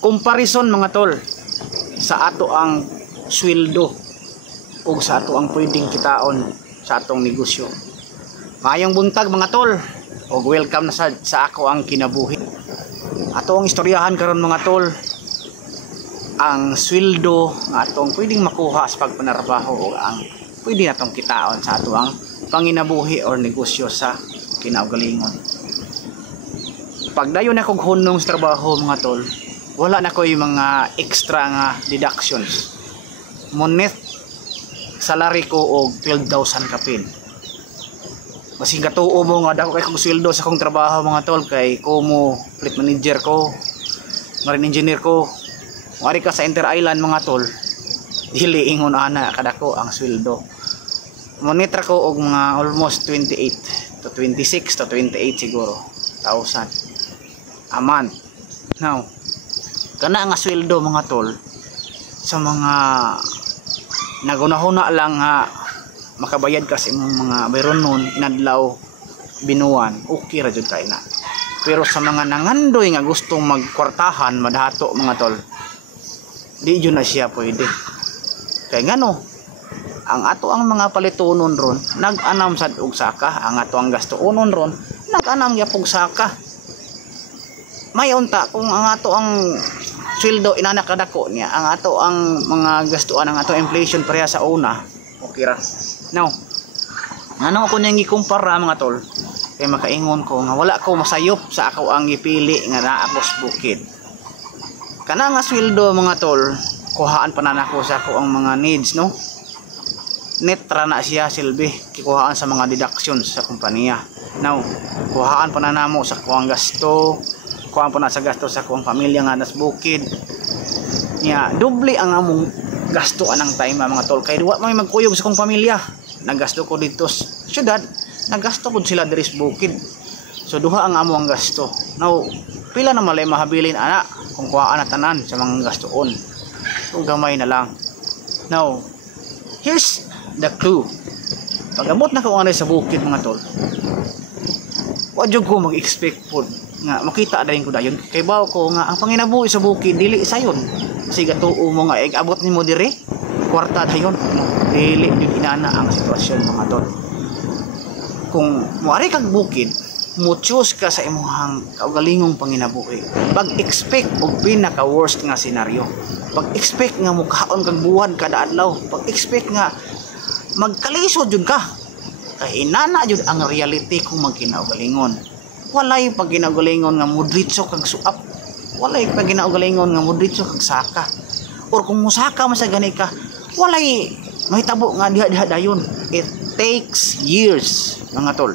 comparison mga tol sa ato ang sweldo o sa ato ang pwedeng kitaon sa atong negosyo. Mayong buntag mga tol, o welcome na sa ako ang kinabuhi. Ato ang istoryahan karon mga tol ang sweldo nga atong pwedeng makuha sa pagpanarbaho o ang pwede natong kitaon sa ato ang panginabuhi or negosyo sa kinaugalingon. Pagdayon na kog hunong sa trabaho mga tol, wala na ko'y mga extra nga deductions. Moneth salary ko og 12,000 kapin. Masing katuo mo nga dako kay kog sweldo sa akong trabaho mga tol, kay ko mo fleet manager ko, marine engineer ko. Wari ka sa Inter Island mga tol, dili ingon ana kadako ang sweldo. Monitra ko og mga almost 28 to 26 to 28 siguro 1,000 a month. Now, kana nga sweldo mga tol sa mga nagunahuna lang nga makabayad ka sa imong mga bayron nun inadlaw binuan, okay ra jud kay na. Pero sa mga nangandoy nga gustong magkwartahan madato mga tol, di jud na siya pwede. Kay ngano ang ato ang mga palitunon ron nag-anam sad og saka, ang ato ang gastuonon ron nag-anam gyapon saka. May unta kung ang ato ang sweldo inanak kadako niya, ang ato ang mga gastuan, ang ato inflation pareha sa una, okay ra. Now, ano ko nang gikumpara mga tol, kay makaingon ko nga wala ko masayop sa ako ang gipili nga naa ako sa bukid. Kana nga sweldo mga tol, kuhaan pa na nako sa ako ang mga needs, no? Netra na siya silbi, kikuhaan sa mga deductions sa kumpanya. Now, kuhaan pa na namo sa kuang gasto, kuhaan pa na sa gasto sa kuang pamilya nga nas bukid. Nya, doble ang among gasto anang time mga tol, kay duwa may magkuyog sa kuang pamilya. Naggasto ko dito sa syudad, naggasto ko sila diri sa bukid. So duha ang amo ang gasto. Now, pila na malay mahabilin ana kung kuhaan na tanan sa mga gastoon. Kung gamay na lang. Now, here's the clue. Pag-abot na ko nga sa bukid mga tol, wadyo ko mag-expect po nga makita dayon ko dayon, kay bawo ko nga ang panginabuhi sa bukid dili sayon. Kasi gatuo mo nga abot nimo dire kwarta dayon, dili jud inana ang sitwasyon mga tol. Kung moari kag bukid, mo choose ka sa imong kaugalingong panginabuhi, pag-expect og pinaka worst nga senaryo. Pag-expect nga mukhaon kag buwan kada adlaw, pag-expect nga magkalisod jud ka, kay inana jud ang reality kung magkinaugalingon. Walay pag ginaugalingon nga mudritso kag suap, walay pag ginaugalingon nga mudritso kag saka, or kung musaka man sa gani ka, walay mahitabo nga diha dayon. It takes years mga tol.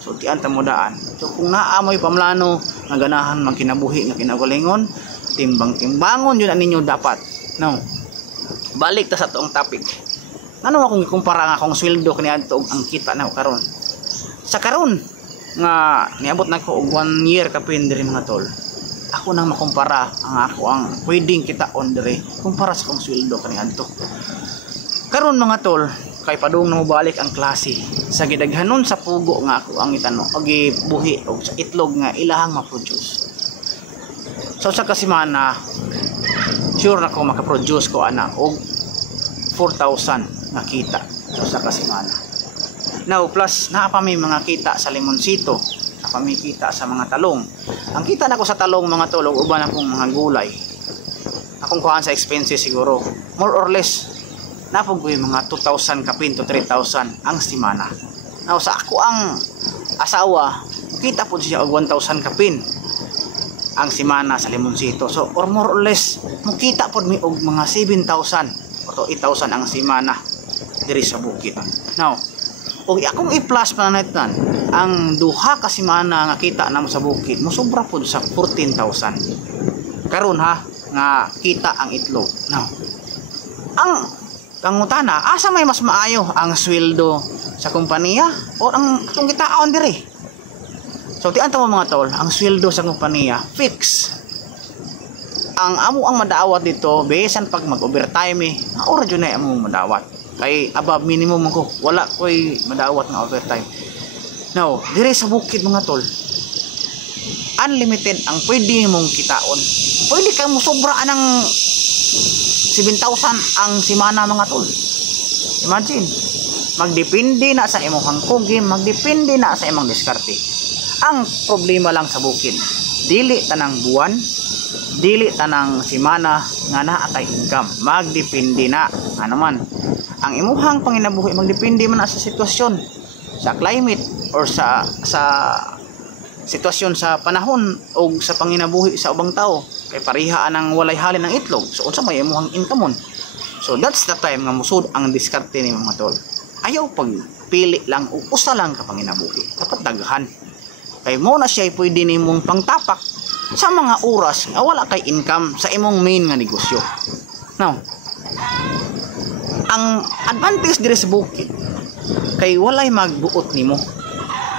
So tian ta mo daan. So kung naamoy pamlano nga ganahan magkinabuhi nga kinaugalingon, timbang-timbangon yun ang ninyo dapat. No, balik ta sa toong topic. Ano akong ikumpara nga akong sweldo kaniadto og ang kita na karon. Sa karon nga niabot na ko og 1 year kapin diri mga tol, ako nang makumpara ang ako ang pwedeng kitaon diri kumpara sa akong sweldo kaniadto. Karon mga tol, kay padung na mobalik ang klase sa gidaghanon sa pugo nga ako ang itano og gibuhi og sa itlog nga ilahang ma-produce. So sa kasimana sure na ko makaproduce ko ana og 4,000 nga kita sa kasimana. Now plus naa pa may mga kita sa limonsito, naa pa may kita sa mga talong. Ang kita nako sa talong mga tol ug uban akong mga gulay, akong kuhaan sa expenses siguro more or less napog ko mga 2,000 kapin to 3,000 ang simana. Now sa ako ang asawa, kita po siya og 1,000 kapin ang simana sa limonsito. So or more or less mukita pod mi og mga 7,000 o 8,000 ang simana diri sa bukid. Now og akong i-plus pa na natan ang duha ka simana nga kita namo sa bukid, mo sobra pod sa 14,000 karon ha nga kita ang itlog. Now ang pangutana, asa may mas maayo ang sweldo sa kompanya o ang itong kitaon diri? So tian ta mo mga tol, ang sweldo sa kompanya fix. Ang amo ang madawat dito besan pag mag-overtime ora jud na amo madawat. Kay above minimum ko, wala ko'y madawat nga overtime. Now, dire sa bukid mga tol, unlimited ang pwede mong kitaon. Pwede kang musobra ng 7,000 ang simana mga tol. Imagine, magdepende na sa imong hangkogim, magdepende na sa imong diskarte. Ang problema lang sa bukid, dili tanang buwan, dili tanang simana nga naa kay income, magdepende na ano man ang imuhang panginabuhi, magdepende man na sa sitwasyon, sa climate or sa sitwasyon sa panahon o sa panginabuhi sa ubang tao. Kay parihaan ang walay halin ng itlog, so unsa may imuhang income. So that's the time nga musud ang diskarte ni mga tol. Ayaw pagpili lang o usa lang ka panginabuhi, dapat daghan. Kay mo na siya pwede nimong pangtapak sa mga oras nga wala kay income sa imong main nga negosyo. Now, ang advantage diri sa bukid kay walay magbuot nimo.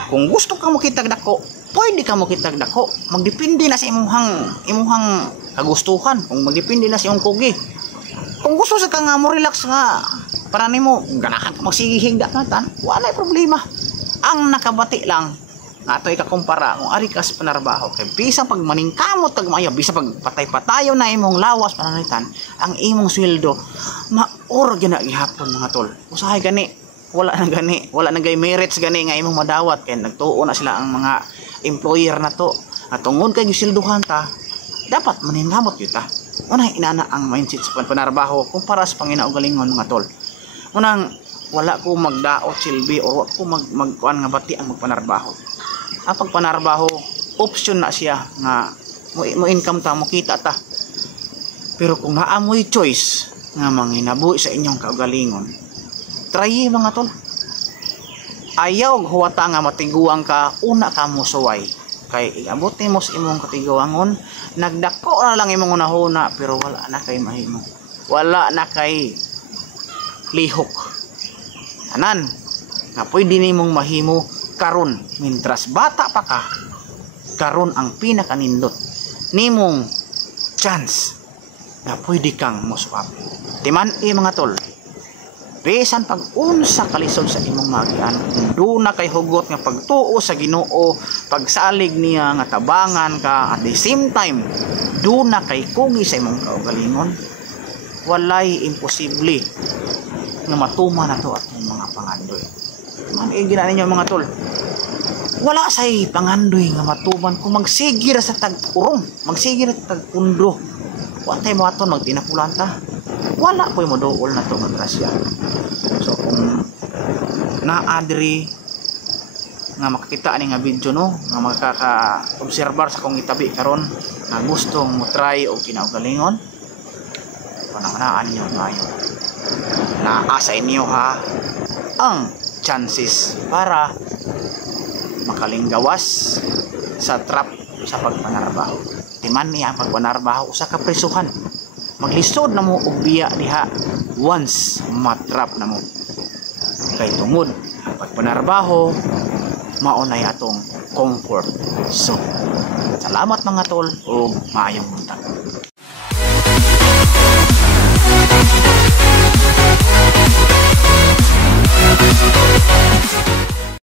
Kung gusto ka mo kitag dako, pwede ka mo kitag dako. Magdepende na sa imuhang kagustuhan. Kung magdepende na sa imong kugi. Kung gusto sa ka nga mo relax nga para nimo ganahan ka magsigihig dakatan, wala problema. Ang nakabati lang ato ikakumpara kung ari ka sa panarbaho kay bisang pag maningkamot kag maayo, bisang pag patay-patayo na imong lawas pananglitan, ang imong sweldo maor gyud gihapon mga tol. Usahay gani, wala na gay merits gani nga imong madawat kay nagtuo na sila ang mga employer na to. At tungod kay gisilduhan ta, dapat maningkamot gyud ta. Unang inana ang mindset sa panarbaho kumpara sa panginaugalingon mga tol. Unang wala ko magdaot silbi or wala ko magkuan nga bati ang magpanarbaho. Ang pagpanarbaho option na siya nga mo income ta, mo kita ta. Pero kung naamoy choice nga manginabuhi sa inyong kaugalingon, try mga tol. Ayaw huwata nga matiguang ka, una ka mo suway. Kay iabuti mo sa imong katiguangon, nagdako na lang imong unahuna pero wala na kay mahimo. Wala na kay lihok. Anan nga pwede nimong mahimo karon mintras bata pa ka, karon ang pinakanindot nimong chance na pwede kang mosuap. Timan mga tol, bisan pag unsa kalisod sa imong magian, do na kay hugot nga pagtuo sa Ginoo, pagsalig niya nga tabangan ka, at the same time do na kay kugi sa imong kaugalingon, walay imposible nga matuma na to atong mga pangandoy. Man gina ninyo mga tol, wala say pangandoy nga matuman kung magsigir sa tag-urong, magsigir sa tag-pundo. Wa tay mo aton magtinapulan ta, wala koy moduol na to nga grasya. So kung naadri nga makakita ani nga video no, nga makaka-obserbar sa kong itabi karon nga gustong mo try o kinaugalingon, pananganaan niyo ngayon naa sa inyo ha ang chances para makalinggawas sa trap sa pagpanarbaho. Timan niya ang pagpanarbaho usa ka prisuhan. Maglisod na mo og biya diha once matrap na mo. Kay tungod ang pagpanarbaho mao nay atong comfort zone. Salamat mga tol ug maayong buntag.